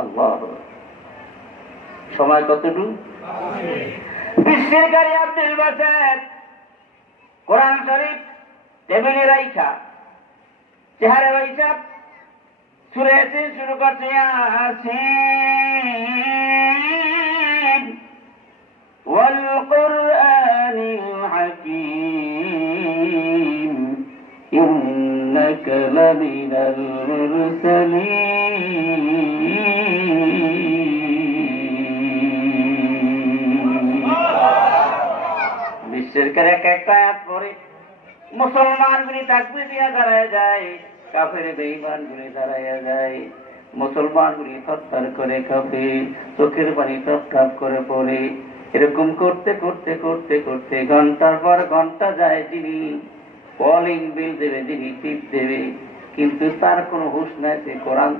আল্লাহ, সময় কতটুকু? বিশ্বের কারি আব্দুল বাসেত কোরআন শরীফ টেবিলে রাইখা চেহারা রাইখা সূরা ইয়াসিন শুরু করছে, ইয়াসিন ওয়াল কুরআনিল হাকীম ইন্নাকা লামিনাল মুরসালিন। বিশ্বের কারি এক একটা আয়াত পড়ে মুসলমান গুলি তাকবীর দিয়া দাঁড়ায় যায়, কাফের বেঈমান গুলি দাঁড়ায় যায়। মুসলমান গুলি থরথর করে কাঁপে, চোখের পানি টপ টপ করে পড়ে। এরকম করতে করতে করতে করতে ঘন্টার পর ঘন্টা যায়, যিনি কলিং বিল দেবে, যিনি টিপ দেবে, কিন্তু তার কোনো হুঁশ নাই। সে কোরআন